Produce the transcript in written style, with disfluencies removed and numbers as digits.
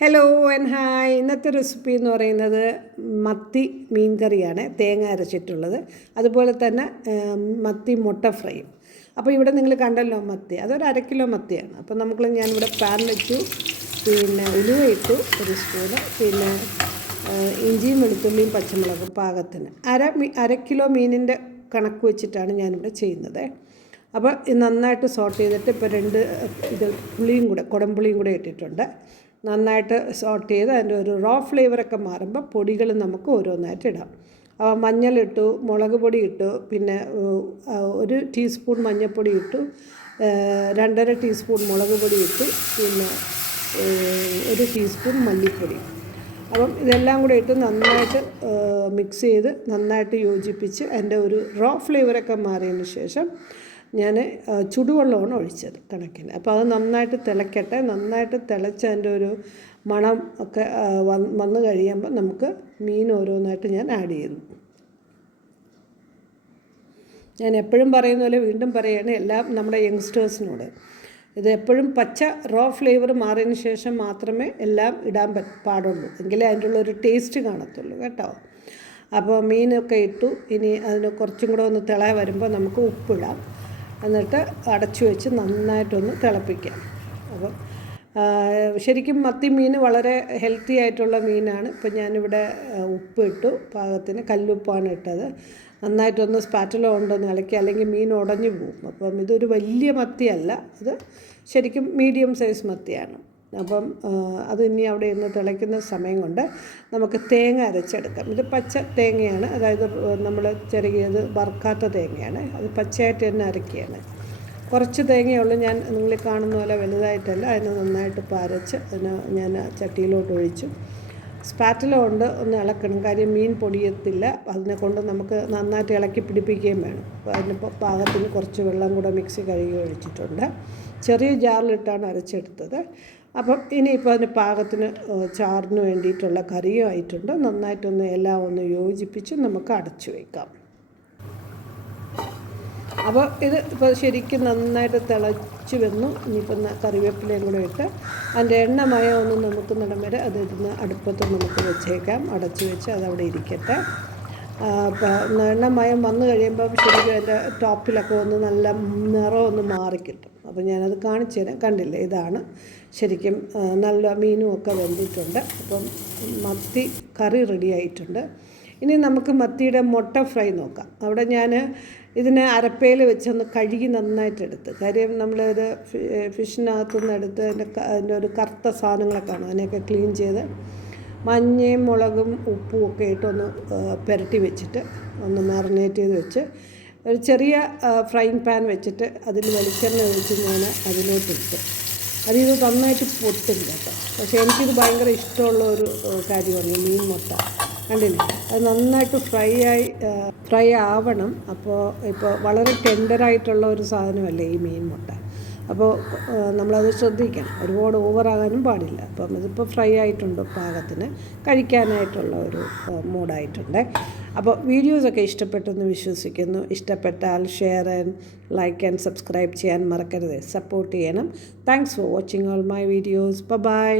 Hello and hi. ഇന്നത്തെ recipe എന്ന് പറയുന്നത് മത്തി മീൻ കറിയാണ്, തേങ്ങ അരച്ചിട്ടുള്ളത്. അതുപോലെ തന്നെ മത്തി മുട്ട ഫ്രൈയും. അപ്പോൾ ഇവിടെ നിങ്ങൾ കണ്ടല്ലോ മത്തി, അതൊരു 1/2 കിലോ മത്തിയാണ്. അപ്പോൾ ഞാനിവിടെ പാൻ വെച്ചു, പിന്നെ ഉലുവ ഇട്ടു 1 സ്പൂണ്, പിന്നെ ഇഞ്ചിയും വെളുത്തുള്ളിയും പച്ചമുളകും പാകത്തിന്. 1/2 കിലോ മീനിൻ്റെ കണക്ക് വെച്ചിട്ടാണ് ഞാനിവിടെ ചെയ്യുന്നത്. അപ്പോൾ നന്നായിട്ട് സോട്ട് ചെയ്തിട്ട് ഇപ്പോൾ 2 പുളിയും കൂടെ, കുടംപുളിയും കൂടെ ഇട്ടിട്ടുണ്ട്. നന്നായിട്ട് സോട്ട് ചെയ്ത് അതിൻ്റെ ഒരു റോ ഫ്ലേവറൊക്കെ മാറുമ്പോൾ പൊടികൾ നമുക്ക് ഓരോന്നായിട്ട് ഇടാം. മഞ്ഞളിട്ടു, മുളക് പൊടി ഇട്ടു, പിന്നെ 1 ടീസ്പൂൺ മഞ്ഞൾപ്പൊടി ഇട്ടു, 2.5 ടീസ്പൂൺ മുളക് പൊടി ഇട്ടു, പിന്നെ 1 ടീസ്പൂൺ മല്ലിപ്പൊടി. അപ്പം ഇതെല്ലാം കൂടെ ഇട്ട് നന്നായിട്ട് മിക്സ് ചെയ്ത് നന്നായിട്ട് യോജിപ്പിച്ച് അതിൻ്റെ ഒരു റോ ഫ്ലേവറൊക്കെ മാറിയതിന് ശേഷം ഞാൻ ചുടുവെള്ളമാണ് ഒഴിച്ചത് കണക്കിന്. അപ്പോൾ അത് നന്നായിട്ട് തിളയ്ക്കട്ടെ. നന്നായിട്ട് തിളച്ച് അതിൻ്റെ ഒരു മണം ഒക്കെ വന്നു കഴിയുമ്പോൾ നമുക്ക് മീൻ ഓരോന്നായിട്ട് ഞാൻ ആഡ് ചെയ്യുന്നു. ഞാൻ എപ്പോഴും പറയുന്ന പോലെ വീണ്ടും പറയുകയാണ് എല്ലാം നമ്മുടെ യങ്സ്റ്റേഴ്സിനോട്. ഇത് എപ്പോഴും പച്ച റോ ഫ്ലേവർ മാറിയതിന് ശേഷം മാത്രമേ എല്ലാം ഇടാൻ പാടുള്ളൂ, എങ്കിലേ അതിൻ്റെ ഉള്ളൊരു ടേസ്റ്റ് കാണത്തുള്ളൂ കേട്ടോ. അപ്പോൾ മീനൊക്കെ ഇട്ടു. ഇനി അതിന് കുറച്ചും കൂടെ ഒന്ന് തിള വരുമ്പോൾ നമുക്ക് ഉപ്പിടാം. എന്നിട്ട് അടച്ചു വെച്ച് നന്നായിട്ടൊന്ന് തിളപ്പിക്കാം. അപ്പം ശരിക്കും മത്തി മീൻ വളരെ ഹെൽത്തി ആയിട്ടുള്ള മീനാണ്. ഇപ്പം ഞാനിവിടെ ഉപ്പ് ഇട്ടു, പാകത്തിന് കല്ലുപ്പാണ് ഇട്ടത്. നന്നായിട്ടൊന്ന് സ്പാറ്റുല കൊണ്ടൊന്ന് ഇളക്കി, അല്ലെങ്കിൽ മീൻ ഉടഞ്ഞു പോകും. അപ്പം ഇതൊരു വലിയ മത്തിയല്ല, ഇത് ശരിക്കും മീഡിയം സൈസ് മത്തിയാണ്. അപ്പം അത് ഇനി അവിടെ ഇരുന്ന് തിളയ്ക്കുന്ന സമയം കൊണ്ട് നമുക്ക് തേങ്ങ അരച്ചെടുക്കാം. ഇത് പച്ച തേങ്ങയാണ്, അതായത് നമ്മൾ ചെറുകിയത് വറുക്കാത്ത തേങ്ങയാണ്. അത് പച്ചയായിട്ട് തന്നെ അരക്കുകയാണ്. കുറച്ച് തേങ്ങയുള്ളൂ, ഞാൻ നിങ്ങൾ കാണുന്ന പോലെ വലുതായിട്ടല്ല. അതിന് നന്നായിട്ട് അരച്ച് അതിന് ഞാൻ ചട്ടിയിലോട്ട് ഒഴിച്ചു. സ്പാറ്റില കൊണ്ട് ഒന്ന് ഇളക്കണം, കാര്യം മീൻ പൊടിയത്തില്ല. അതിനെ കൊണ്ട് നമുക്ക് നന്നായിട്ട് ഇളക്കി പിടിപ്പിക്കുകയും വേണം. അപ്പോൾ അതിനിപ്പോൾ പാകത്തിന് കുറച്ച് വെള്ളം കൂടെ മിക്സി കഴുകി ഒഴിച്ചിട്ടുണ്ട്. ചെറിയ ജാറിലിട്ടാണ് അരച്ചെടുത്തത്. അപ്പം ഇനിയിപ്പോൾ അതിന് പാകത്തിന് ചാറിന് വേണ്ടിയിട്ടുള്ള കറിയും ആയിട്ടുണ്ട്. നന്നായിട്ടൊന്ന് എല്ലാം ഒന്ന് യോജിപ്പിച്ച് നമുക്ക് അടച്ചു വയ്ക്കാം. അപ്പോൾ ഇത് ഇപ്പോൾ ശരിക്കും നന്നായിട്ട് തിളച്ച് വന്നു. ഇനിയിപ്പം കറിവേപ്പിലയും കൂടെ ഇട്ട് അതിൻ്റെ എണ്ണമയം ഒന്ന് നമുക്ക് നടം വരെ അതിരുന്ന് അടുപ്പത്ത് നമുക്ക് വെച്ചേക്കാം. അടച്ചു വെച്ച് അതവിടെ ഇരിക്കട്ടെ. എണ്ണമയം വന്നു കഴിയുമ്പം ശരിക്കും അതിൻ്റെ ടോപ്പിലൊക്കെ ഒന്ന് നല്ല നിറം ഒന്ന് മാറിക്കിട്ടും. അപ്പോൾ ഞാനത് കാണിച്ചു തരാം. കണ്ടില്ലേ, ഇതാണ് ശരിക്കും നല്ല മീനും ഒക്കെ വെന്തിട്ടുണ്ട്. അപ്പം മത്തി കറി റെഡി ആയിട്ടുണ്ട്. ഇനി നമുക്ക് മത്തിയുടെ മുട്ട ഫ്രൈ നോക്കാം. അവിടെ ഞാൻ ഇതിനെ അരപ്പയിൽ വെച്ചൊന്ന് കഴുകി നന്നായിട്ടെടുത്ത്, കാര്യം നമ്മളൊരു ഫിഷിനകത്തുനിന്ന് എടുത്ത് അതിൻ്റെ ഒരു കറുത്ത സാധനങ്ങളൊക്കെ കാണും, അതിനെയൊക്കെ ക്ലീൻ ചെയ്ത് മഞ്ഞയും മുളകും ഉപ്പും ഒക്കെ ഇട്ടൊന്ന് പുരട്ടി വെച്ചിട്ട് ഒന്ന് മാറിനേറ്റ് ചെയ്ത് വെച്ച് ഒരു ചെറിയ ഫ്രൈങ് പാൻ വെച്ചിട്ട് അതിൽ വെളിച്ചെണ്ണ ഒഴിച്ച് ഞാൻ അതിലോട്ടിട്ട് ഇത് നന്നായിട്ട് പൊട്ടും കേട്ടോ. പക്ഷേ എനിക്കിത് ഭയങ്കര ഇഷ്ടമുള്ള ഒരു കാര്യമാണ് മീൻ മുട്ട. കണ്ടില്ലേ, അത് നന്നായിട്ട് ഫ്രൈ ആവണം. ഇപ്പോൾ വളരെ ടെൻഡറായിട്ടുള്ള ഒരു സാധനമല്ലേ ഈ മീൻ മുട്ട. അപ്പോൾ നമ്മളത് ശ്രദ്ധിക്കണം, ഒരുപാട് ഓവറാകാനും പാടില്ല. അപ്പം ഇതിപ്പോൾ ഫ്രൈ ആയിട്ടുണ്ട്, പാകത്തിന് കഴിക്കാനായിട്ടുള്ള ഒരു മൂഡായിട്ടുണ്ട്. അപ്പോൾ വീഡിയോസൊക്കെ ഇഷ്ടപ്പെട്ടെന്ന് വിശ്വസിക്കുന്നു. ഇഷ്ടപ്പെട്ടാൽ share and like and subscribe ചെയ്യാൻ മറക്കരുത്. സപ്പോർട്ട് ചെയ്യണം. Thanks for watching all my videos. By.